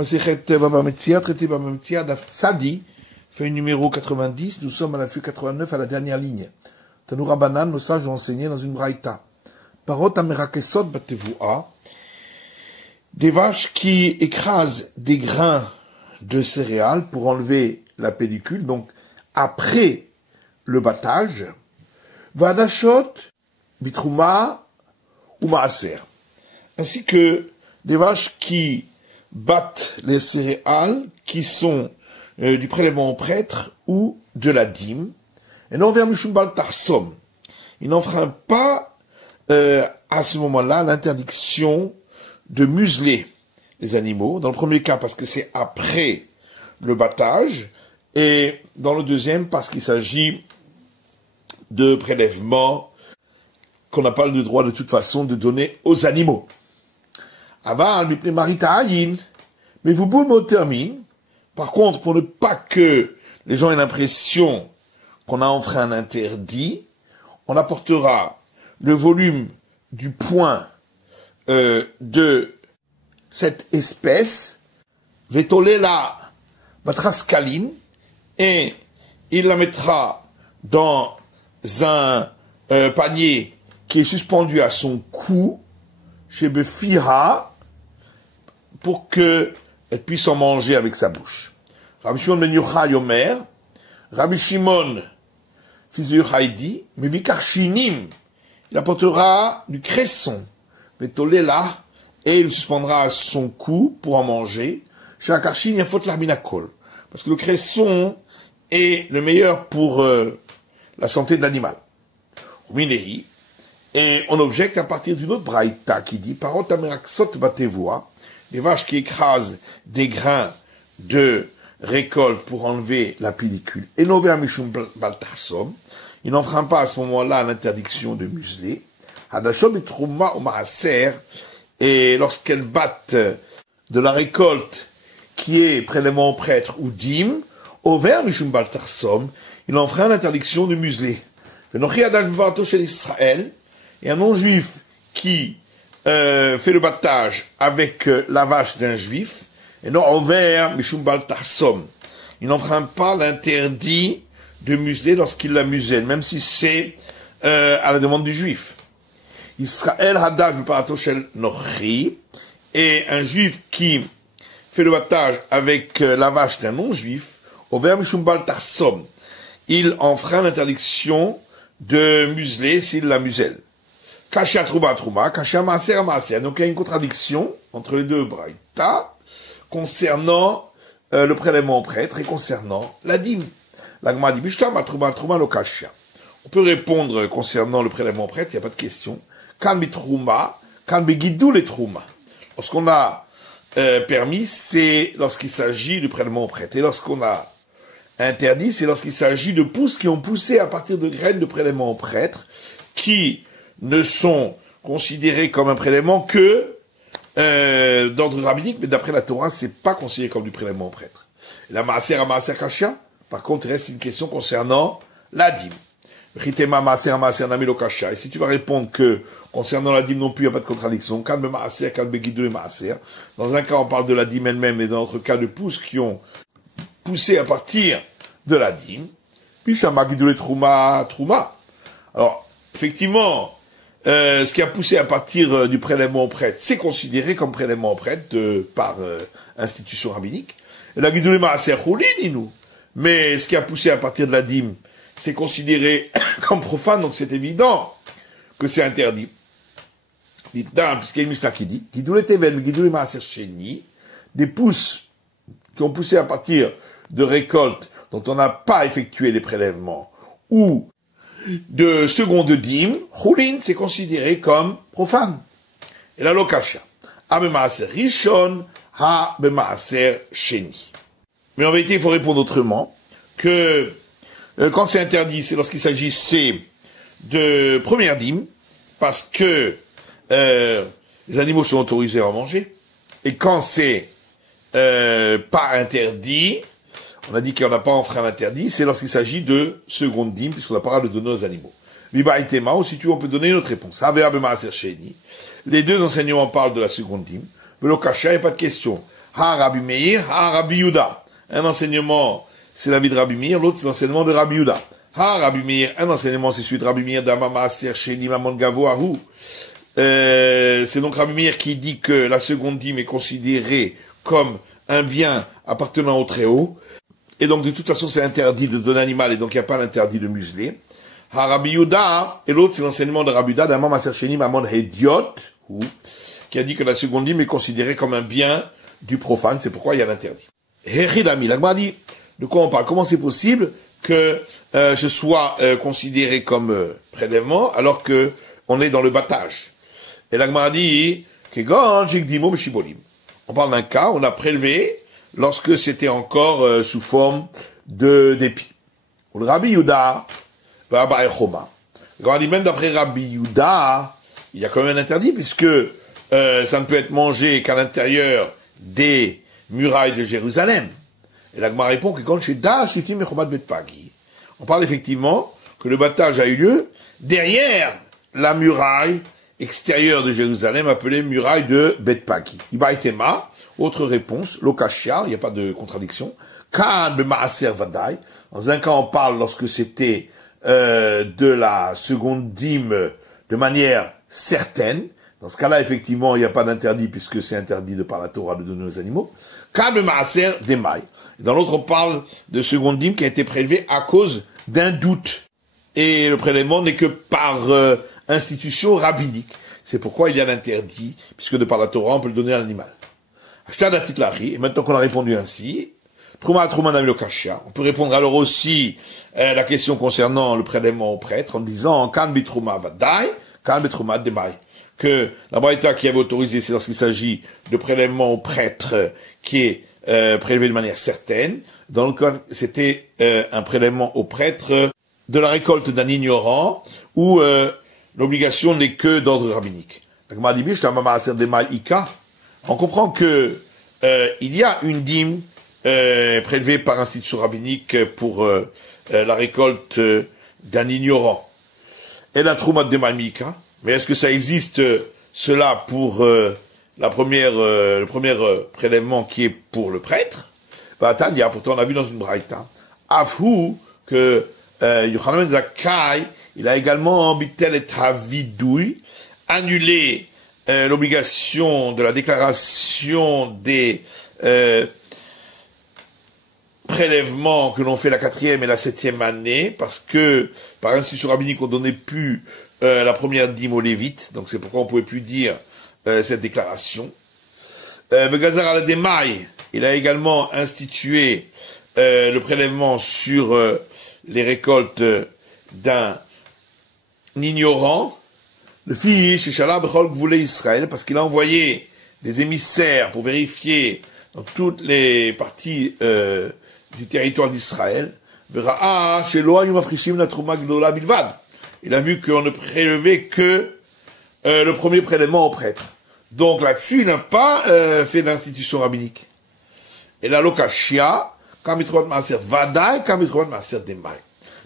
Masechet Baba Metzia, traité Baba Metzia, Daf Tzadi, fait numéro 90, nous sommes à la fût 89, à la dernière ligne. Tanoura Banan, nos sages ont enseigné dans une braïta. Parot Amerakesot Batevua, des vaches qui écrasent des grains de céréales pour enlever la pellicule, donc après le battage, Vadashot, Bitrouma ou Maaser, ainsi que des vaches qui battent les céréales qui sont du prélèvement au prêtre ou de la dîme, et non vers Mishumbal Tarsom. Il n'enfreint pas à ce moment-là l'interdiction de museler les animaux, dans le premier cas parce que c'est après le battage, et dans le deuxième parce qu'il s'agit de prélèvements qu'on n'a pas le droit de toute façon de donner aux animaux. Aval, mais vous boule termine. Par contre, pour ne pas que les gens aient l'impression qu'on a enfreint un interdit, on apportera le volume du point de cette espèce, Vetolela Batraskaline, et il la mettra dans un panier qui est suspendu à son cou, chez Befira, pour qu'elle puisse en manger avec sa bouche. Rabbi Shimon ben Yochai Omer, Rabbi Shimon, fils de Yochai dit, mais Vikarchinim, il apportera du cresson, Vetolela, et il le suspendra à son cou pour en manger. Chez Akarchin, il y a faute l'arbinacol, parce que le cresson est le meilleur pour la santé de l'animal. Ruminehi, et on objecte à partir d'une autre braïta qui dit, Parot Ameraksot Batevua, les vaches qui écrasent des grains de récolte pour enlever la pellicule, et l'over mishum baltarsom, il n'enfreint pas à ce moment-là l'interdiction de museler, hadashom et trouma ou maaser, et lorsqu'elles battent de la récolte qui est prélèvement au prêtre ou dîme, over mishum baltarsom, il enfreint l'interdiction de museler. Et un non-juif qui fait le battage avec la vache d'un juif, et non envers Mishum Bal Tarsom. Il n'enfreint pas l'interdit de museler lorsqu'il la muselle, même si c'est à la demande du juif. Israël Hadav Paratoshel Nochri, et un juif qui fait le battage avec la vache d'un non-juif, envers Mishum Bal Tarsom, il enfreint l'interdiction de museler s'il la muselle. Kasha Trouma Trouma, Kasha Maaser Maaser. Donc il y a une contradiction entre les deux braïta concernant le prélèvement au prêtre et concernant la dîme. L'agma dit Bishtam Trouma Trouma lo Kasha. On peut répondre concernant le prélèvement au prêtre, il n'y a pas de question. Kan Bitrouma, Kan Begidou les Trouma. Lorsqu'on a permis, c'est lorsqu'il s'agit du prélèvement au prêtre. Et lorsqu'on a interdit, c'est lorsqu'il s'agit de pousses qui ont poussé à partir de graines de prélèvement au prêtre, qui ne sont considérés comme un prélèvement que d'ordre rabbinique, mais d'après la Torah, c'est pas considéré comme du prélèvement au prêtre. Et la maaser à maaser kasha, par contre, il reste une question concernant la dîme. Ritema maaser à maaser namilo kasha. Et si tu vas répondre que concernant la dîme non plus, il n'y a pas de contradiction, kalbe maaser, kalbe guidou et maaser. Dans un cas, on parle de la dîme elle-même, et dans l'autre cas, de pousses qui ont poussé à partir de la dîme. Puis ça m'a guidou les trouma. Alors, effectivement, ce qui a poussé à partir du prélèvement au prêtre, c'est considéré comme prélèvement au prêtre par institution rabbinique. Et la guidoulé maaser nous. Mais ce qui a poussé à partir de la dîme, c'est considéré comme profane, donc c'est évident que c'est interdit. Dites-donc, puisqu'il y a une Mishnah qui dit, guidoulé tevel, guidoulé maaser chéni, des pousses qui ont poussé à partir de récoltes dont on n'a pas effectué les prélèvements, ou de seconde dîme, Choulin, c'est considéré comme profane. Et la lokasha. Ha bemaaser rishon, ha bemaaser sheni. Mais en vérité, il faut répondre autrement, que quand c'est interdit, c'est lorsqu'il s'agissait de première dîme, parce que les animaux sont autorisés à en manger, et quand c'est pas interdit, on a dit qu'on n'a pas enfreint l'interdit, c'est lorsqu'il s'agit de seconde dîme, puisqu'on n'a pas le droit de donner aux animaux. Bibaïtema, ou si tu veux, on peut donner une autre réponse. Les deux enseignements parlent de la seconde dîme. Mais le kasha, il n'y a pas de question. Ha Rabbi Meir, ha Rabbi Yuda. Un enseignement, c'est l'avis de Rabbi Meir, l'autre c'est l'enseignement de Rabbi Yuda. Ha Rabbi Meir, un enseignement, c'est celui de Rabbi Meir d'Amama Aser Sheni Mamon Gavoahu. C'est donc Rabbi Meir qui dit que la seconde dîme est considérée comme un bien appartenant au Très-Haut. Et donc, de toute façon, c'est interdit de donner un animal, et donc il n'y a pas l'interdit de museler. Ha Rabbi Yuda, et l'autre, c'est l'enseignement de Rabbi Yuda, d'Amam Aser Sheni Mamon Hediot, qui a dit que la seconde dîme est considérée comme un bien du profane, c'est pourquoi il y a l'interdit. Hechidami, l'Agma dit, de quoi on parle? Comment c'est possible que ce soit considéré comme prélèvement, alors que on est dans le battage? Et l'Agma dit, Kegon, Jigdimo, Meshibolim. On parle d'un cas, on a prélevé lorsque c'était encore sous forme d'épi. Le Rabbi Yuda, Rabbi Choma. Même d'après Rabbi Yuda, il y a quand même un interdit, puisque ça ne peut être mangé qu'à l'intérieur des murailles de Jérusalem. Et l'Agma répond que quand chez Da, on parle effectivement que le battage a eu lieu derrière la muraille extérieure de Jérusalem, appelée muraille de Betpagi. Ibaïtema, autre réponse, l'Okashia, il n'y a pas de contradiction. Kan de Maaser Vadaï. Dans un cas, on parle lorsque c'était de la seconde dîme de manière certaine. Dans ce cas-là, effectivement, il n'y a pas d'interdit puisque c'est interdit de par la Torah de donner aux animaux. Kan de Maaser Demaï. Dans l'autre, on parle de seconde dîme qui a été prélevée à cause d'un doute. Et le prélèvement n'est que par institution rabbinique. C'est pourquoi il y a l'interdit, puisque de par la Torah, on peut le donner à l'animal. Et maintenant qu'on a répondu ainsi, on peut répondre alors aussi à la question concernant le prélèvement au prêtre en disant que la braïta qui avait autorisé, c'est lorsqu'il s'agit de prélèvement au prêtre qui est prélevé de manière certaine. Dans le cas, c'était un prélèvement au prêtre de la récolte d'un ignorant où l'obligation n'est que d'ordre rabbinique. On comprend que il y a une dîme prélevée par institution rabbinique pour la récolte d'un ignorant. Et la trouma de Malmika, mais est-ce que ça existe cela pour le premier prélèvement qui est pour le prêtre? Tania, pourtant on a vu dans une braïta, Afhu que Yochanan ben Zakkai, il a également bitel et havidouy, annulé l'obligation de la déclaration des prélèvements que l'on fait la 4e et la 7e année, parce que par institution rabbinique on donnait plus la première dîme aux Lévites, donc c'est pourquoi on pouvait plus dire cette déclaration. Begazar al Demai, il a également institué le prélèvement sur les récoltes d'un ignorant, le fils chez Shalab voulait Israël, parce qu'il a envoyé des émissaires pour vérifier dans toutes les parties du territoire d'Israël. Il a vu qu'on ne prélevait que le premier prélèvement au prêtre. Donc là-dessus, il n'a pas fait d'institution rabbinique. Et la lokashia, kamitrot maaser vadaï, kamitrot maaser demai.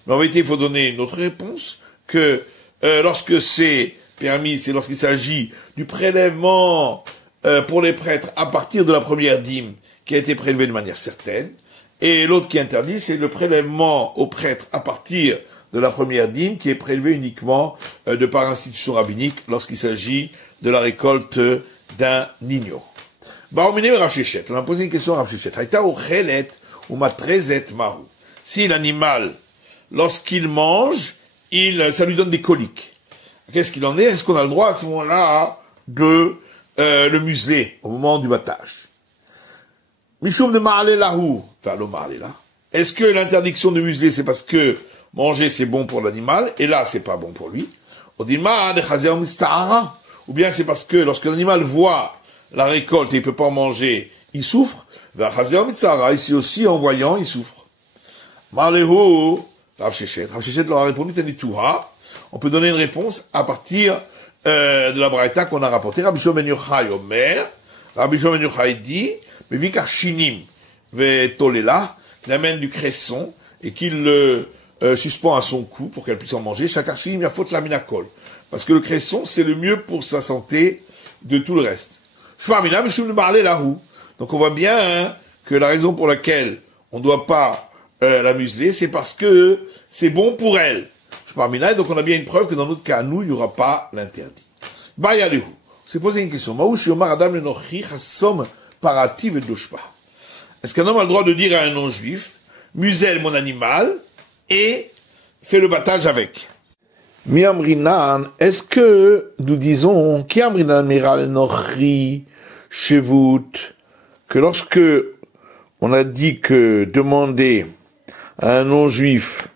Mais en vérité, il faut donner une autre réponse, que lorsque c'est permis, c'est lorsqu'il s'agit du prélèvement pour les prêtres à partir de la première dîme qui a été prélevée de manière certaine, et l'autre qui est interdit, c'est le prélèvement aux prêtres à partir de la première dîme qui est prélevé uniquement de par institution rabbinique lorsqu'il s'agit de la récolte d'un ignorant. On a posé une question à Rav Shechet. Si l'animal, lorsqu'il mange, ça lui donne des coliques. Qu'est-ce qu'il en est? Est-ce qu'on a le droit à ce moment-là de le museler au moment du battage? Mishum de ma'ale lahu, enfin le ma'ale là. Est-ce que l'interdiction de museler c'est parce que manger c'est bon pour l'animal et là c'est pas bon pour lui? On dit ou bien c'est parce que lorsque l'animal voit la récolte et il peut pas en manger, il souffre. Ici aussi en voyant il souffre. Ma'alehu, Rav Shechet leur a répondu, on peut donner une réponse à partir de la braïta qu'on a rapportée. Rabbi Shimon ben Yochai Omer, Rabbi Shimon ben Yochai dit, mais vikar shinim vetolela, il amène du cresson et qu'il le suspend à son cou pour qu'elle puisse en manger. Shakar shinim yafot la minakol, parce que le cresson c'est le mieux pour sa santé de tout le reste. Shmamina mishum de parler lahu. Donc on voit bien hein, que la raison pour laquelle on ne doit pas la museler, c'est parce que c'est bon pour elle. Je parle là, donc on a bien une preuve que dans notre cas, nous, il n'y aura pas l'interdit. Bayalehu. On s'est posé une question. Est-ce qu'un homme a le droit de dire à un non-juif, muselle mon animal et fais le battage avec? Miamrinan, est-ce que nous disons, Kiamrinan miral nochri shevut, que lorsque on a dit que demander à un non-juif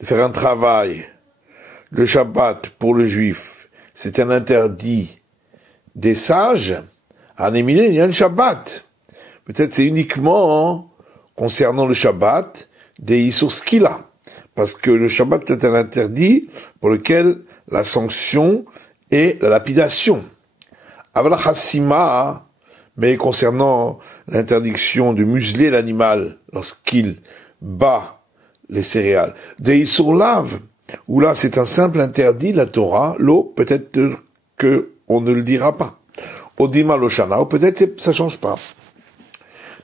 de faire un travail, le Shabbat pour le juif, c'est un interdit des sages, à Néminé, il y a un Shabbat. Peut-être c'est uniquement concernant le Shabbat des Issour Skila, parce que le Shabbat est un interdit pour lequel la sanction est la lapidation. Avala Hassima, mais concernant l'interdiction de museler l'animal lorsqu'il bat les céréales, des Issour Lave, où là c'est un simple interdit, la Torah, l'eau, peut-être que on ne le dira pas. Odima Loshana, ou peut-être ça change pas.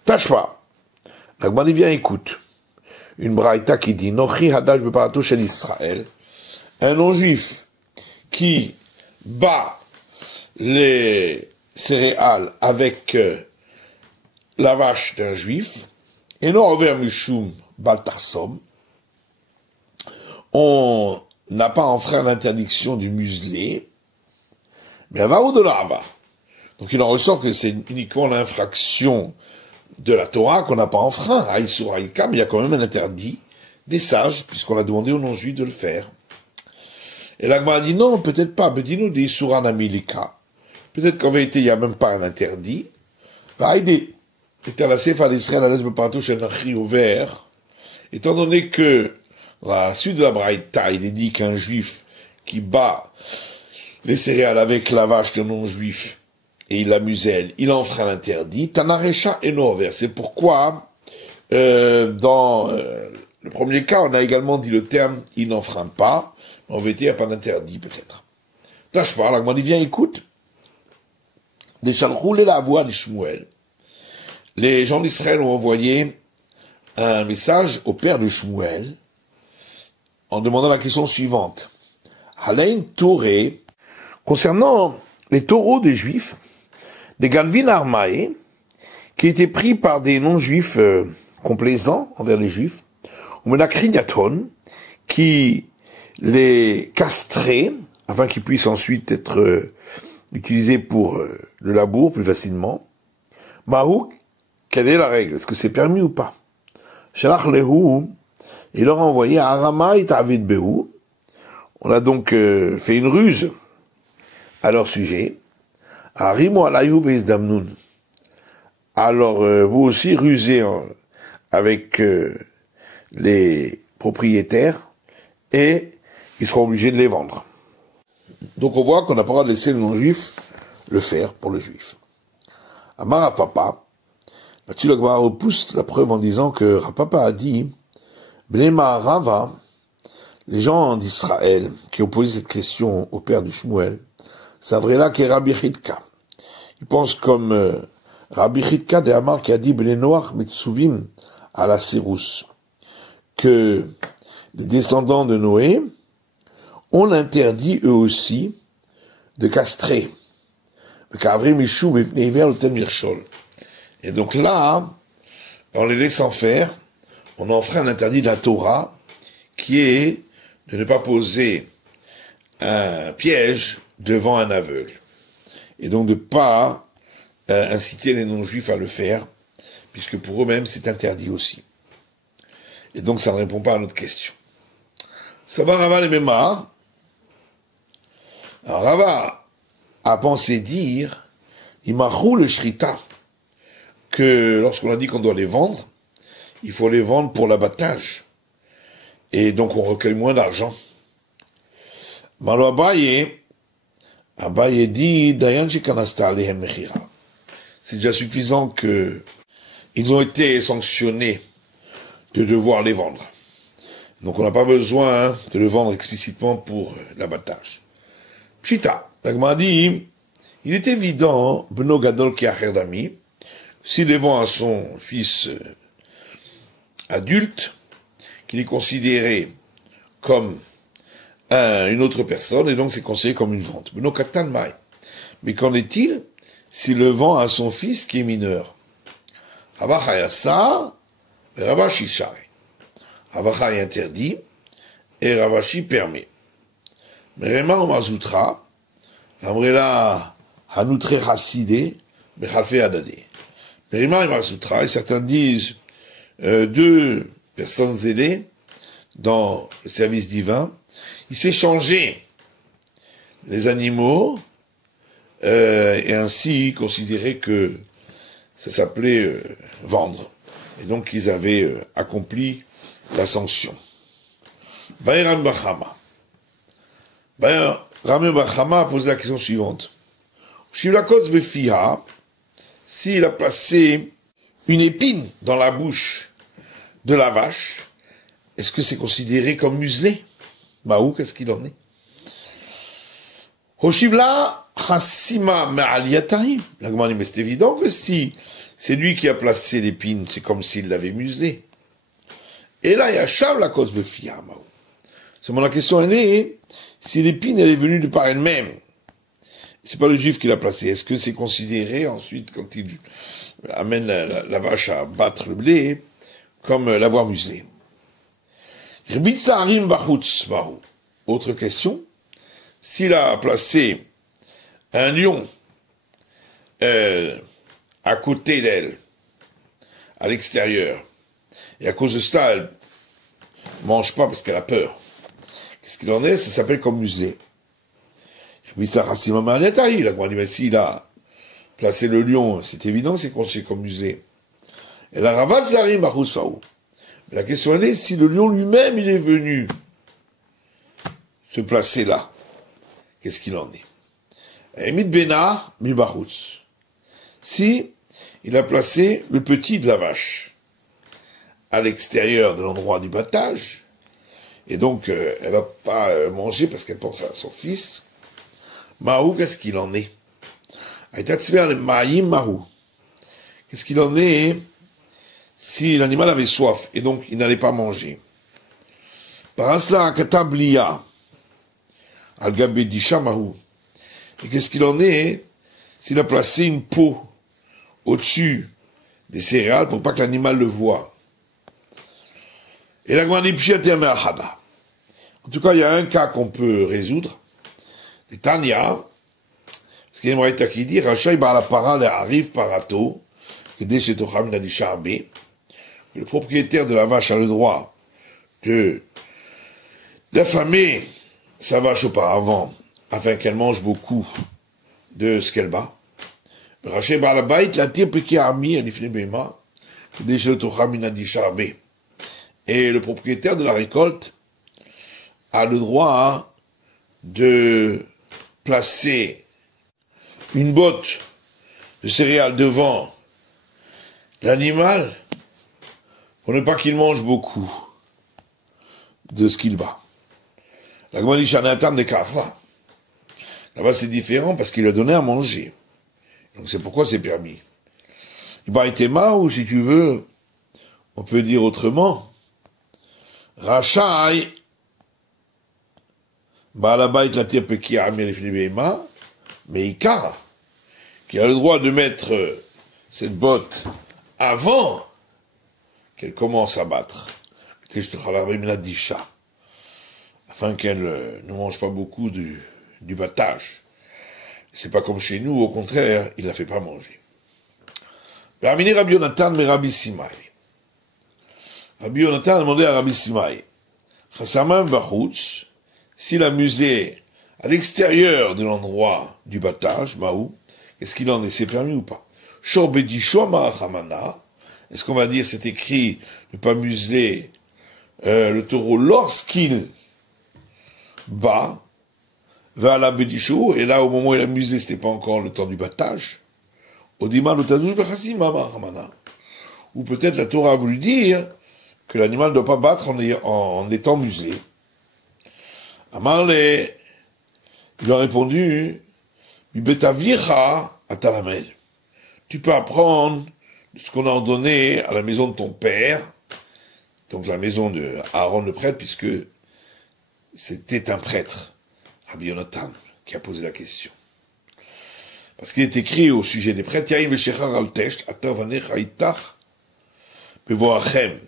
Tashva, la Gemara vient écoute. Une braïta qui dit, Nochi hadash beparato shel Israël, un non-juif qui bat les céréales avec la vache d'un juif, et non envers Mishum Baltarsom, on n'a pas enfreint l'interdiction du muselé, mais elle va au-delà. Donc il en ressort que c'est uniquement l'infraction de la Torah qu'on n'a pas enfreint. À Issour Haïka, mais il y a quand même un interdit des sages, puisqu'on a demandé aux non-juifs de le faire. Et l'Agma a dit non, peut-être pas, mais dis-nous des Issour Anamilika. Peut-être qu'en vérité, il n'y a même pas un interdit. Vaïdé, était à la Sefa d'Israël, à l'Est Beparto, chez Nachri ouvert, étant donné que, dans la suite de la Braïta, il est dit qu'un juif qui bat les céréales avec la vache d'un non-juif, et il la muselle, il enfreint l'interdit, Tanarecha et Nover. C'est pourquoi, dans le premier cas, on a également dit le terme il n'enfreint pas, mais en vérité, il n'y a pas d'interdit, peut-être. Tashpa, la Gemara dit, viens, écoute. Des Shalchoulé la voix de Shmuel. Les gens d'Israël ont envoyé un message au père de Shmuel en demandant la question suivante. Halein Touré, concernant les taureaux des Juifs, des Galvin Armae, qui étaient pris par des non-juifs complaisants envers les Juifs, ou Menakrinyaton, qui les castraient, afin qu'ils puissent ensuite être utilisés pour le labour plus facilement. Mahouk, quelle est la règle? Est-ce que c'est permis ou pas? Shalach Lehu, il leur a envoyé à Arama et Tavid Behu. On a donc fait une ruse à leur sujet. Arimo alayhu ve'isdamnun. Alors vous aussi rusez avec les propriétaires et ils seront obligés de les vendre. Donc on voit qu'on n'a pas le droit de laisser le non-juif le faire pour le juif. Amar Rapapa, là-dessus la Gemara repousse la preuve en disant que Rapapa a dit Bnema Rava, les gens d'Israël qui ont posé cette question au père du Shmuel, c'est vrai là qu'est Rabbi Chidka. Ils pensent comme Rabbi Chidka de Amar qui a dit Bnei Noach Metsuvim à la Sirus, que les descendants de Noé ont interdit eux aussi de castrer. Et donc là, en les laissant faire, on en ferait un interdit de la Torah qui est de ne pas poser un piège devant un aveugle. Et donc de ne pas inciter les non-juifs à le faire, puisque pour eux-mêmes c'est interdit aussi. Et donc ça ne répond pas à notre question. Ça va Rava les Mémar. Alors Rava a pensé dire, Imachou le Shrita, que lorsqu'on a dit qu'on doit les vendre, il faut les vendre pour l'abattage. Et donc on recueille moins d'argent. Malo Abaye dit, Dayan Shikanasta Alehem Mechira. C'est déjà suffisant que ils ont été sanctionnés de devoir les vendre. Donc on n'a pas besoin de le vendre explicitement pour l'abattage. Pshita, la Gemara dit, il est évident, Beno Gadol Ki Acher Dami, s'il les vend à son fils adulte, qu'il est considéré comme une autre personne, et donc c'est considéré comme une vente. Mais qu'en est-il s'il le vend à son fils qui est mineur? Avacha est interdit, et Ravashi permet. Mais Rema ou Mazoutra, Amrela Hanoutre Hasside, Mechalfe Adade. Mais Rema et Mazoutra, et certains disent deux personnes zélées dans le service divin, ils s'échangeaient les animaux et ainsi considéraient que ça s'appelait vendre. Et donc ils avaient accompli la sanction. Baïran Bachama. Ramé Bachama a posé la question suivante. Shivlakotz Befiha, s'il a placé une épine dans la bouche de la vache, est-ce que c'est considéré comme muselé? Maou, qu'est-ce qu'il en est? Hoshivla Hassima Ma'aliyatai. La Gemara dit, mais c'est évident que si c'est lui qui a placé l'épine, c'est comme s'il l'avait muselé. Et là, Yashav la cause de Fia, Maou. Seulement la question elle est, si l'épine elle est venue de par elle-même, c'est pas le juif qui l'a placée, est-ce que c'est considéré ensuite, quand il amène la vache à battre le blé, comme l'avoir muselé? Autre question, s'il a placé un lion à côté d'elle, à l'extérieur, et à cause de cela, elle mange pas parce qu'elle a peur. Qu'est-ce qu'il en est? Ça s'appelle comme muselé. La Gemara dit, mais s'il a placé le lion, c'est évident que c'est considéré comme muselé. Et la Ravat Zarim Bachutz Faou. Mais la question est, si le lion lui-même, il est venu se placer là, qu'est-ce qu'il en est? Emid Bena mi Bachutz. Si il a placé le petit de la vache à l'extérieur de l'endroit du battage, et donc elle va pas manger parce qu'elle pense à son fils, Mahou, qu'est-ce qu'il en est? Qu'est-ce qu'il en est si l'animal avait soif et donc il n'allait pas manger? Et qu'est-ce qu'il en est s'il a placé une peau au-dessus des céréales pour pas que l'animal le voie? Et la Gemara dit, en tout cas, il y a un cas qu'on peut résoudre. Et Tania, parce qu'il y a une braïta qui dit, Rachaï Ba'alapara arrive parato, que dès ce Tocham n'a dit charbé, le propriétaire de la vache a le droit d'affamer sa vache auparavant, afin qu'elle mange beaucoup de ce qu'elle bat. Rachaï Ba'alabait la tire peki armi à l'ifne bema, que dès ce Tocham n'a dit charbé. Et le propriétaire de la récolte a le droit de placer une botte de céréales devant l'animal pour ne pas qu'il mange beaucoup de ce qu'il bat. La Gemara dit Shanatam de Kafra. Là-bas c'est différent parce qu'il a donné à manger. Donc c'est pourquoi c'est permis. Il bat Itema, ou si tu veux, on peut dire autrement, Rachaï Baalabait la tire peki armi l'ifne bema, mais Ikara, qui a le droit de mettre cette botte avant qu'elle commence à battre, afin qu'elle ne mange pas beaucoup du battage. C'est pas comme chez nous, au contraire, il la fait pas manger. Rabbi Yonatan, mais Rabbi Simai. Rabbi Yonatan a demandé à Rabbi Simai, Chassamam Bachutz, s'il a muselé à l'extérieur de l'endroit du battage, Maou, est-ce qu'il en est, c'est permis ou pas? Est-ce qu'on va dire, c'est écrit, ne pas museler le taureau lorsqu'il bat, va à la bédichou, et là, au moment où il a muselé, c'était pas encore le temps du battage. Ou peut-être la Torah a voulu dire que l'animal ne doit pas battre en étant muselé. Amarle, il a répondu, tu peux apprendre de ce qu'on a ordonné à la maison de ton père, donc la maison de Aaron le prêtre, puisque c'était un prêtre, Rabbi Yonatan, qui a posé la question. Parce qu'il est écrit au sujet des prêtres, Yain veshechar al tesht, ata vanecha itach, bevoachem,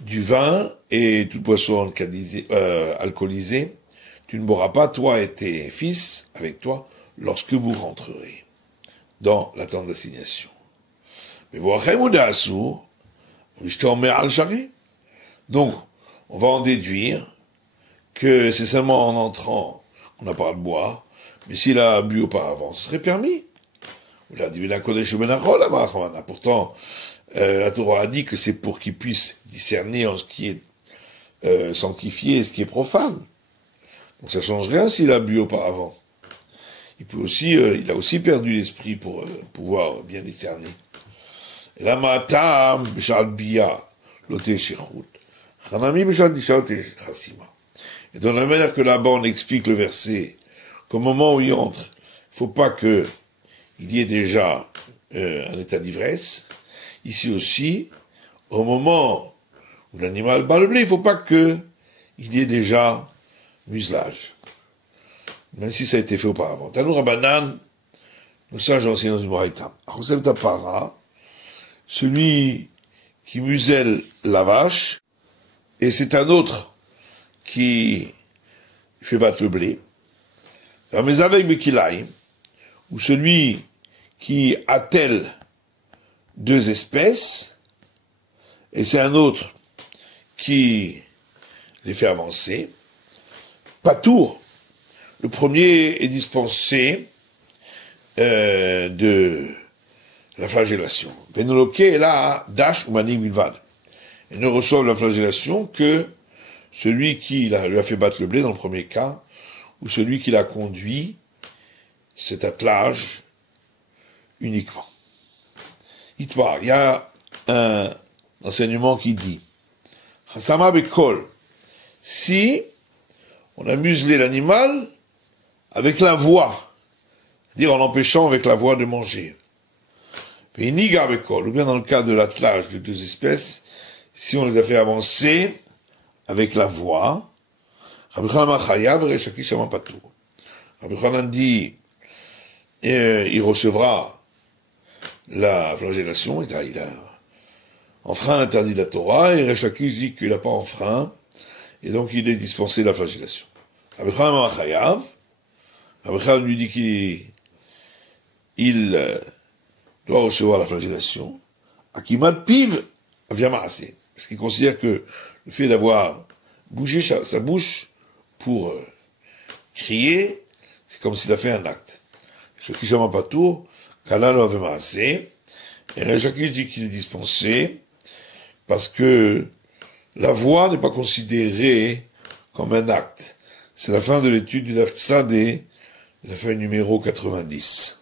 du vin et toute boisson alcoolisée, tu ne boiras pas, toi et tes fils, avec toi, lorsque vous rentrerez dans la tente d'assignation. Bevoachem ou d'assour, donc, on va en déduire que c'est seulement en entrant qu'on n'a pas le boire, mais s'il a bu auparavant, ce serait permis. Pourtant, la Torah a dit que c'est pour qu'il puisse discerner en ce qui est sanctifié et ce qui est profane. Donc ça change rien s'il a bu auparavant. Il a aussi perdu l'esprit pour pouvoir bien discerner. Et là, matam, b'shal biya, loté shechut, chanami b'shal dishaot chassima. Et dans la manière que là-bas on explique le verset, qu'au moment où il entre, il ne faut pas qu'il y ait déjà un état d'ivresse. Ici aussi, au moment où l'animal bat le blé, il ne faut pas qu'il y ait déjà muselage. Même si ça a été fait auparavant. Tanou Rabanan, nous sages anciens dans une moraïta. Achosem tapara, celui qui muselle la vache, et c'est un autre qui fait battre le blé. Mais avec Mekilaï, ou celui qui attelle deux espèces, et c'est un autre qui les fait avancer. Patour, le premier est dispensé de la flagellation. Benoloke est là, dash ou manig milvad. Et ne reçoit la flagellation que celui qui lui a fait battre le blé dans le premier cas, ou celui qui l'a conduit, cet attelage, uniquement. Il y a un enseignement qui dit, Chassama bekol, si on a muselé l'animal avec la voix, c'est-à-dire en l'empêchant avec la voix de manger. Et niga bekol, ou bien dans le cas de l'attelage de deux espèces, si on les a fait avancer avec la voix, Rabbi Chanan chayav Reish patour. Rabbi Chanan dit, il recevra la flagellation, il a enfreint l'interdit de la Torah, et Reish Lakish dit qu'il n'a pas enfreint, et donc il est dispensé de la flagellation. Rabbi Chanan chayav, Rabbi Chanan lui dit qu'il doit recevoir la flagellation, Akimat piv aviamaase, parce qu'il considère que le fait d'avoir bougé sa bouche pour crier, c'est comme s'il a fait un acte. Ce qui jamais pas tout, Kalalo avait massé, et Jacques dit qu'il est dispensé, parce que la voix n'est pas considérée comme un acte. C'est la fin de l'étude du Naftzadeh, de la feuille numéro 90.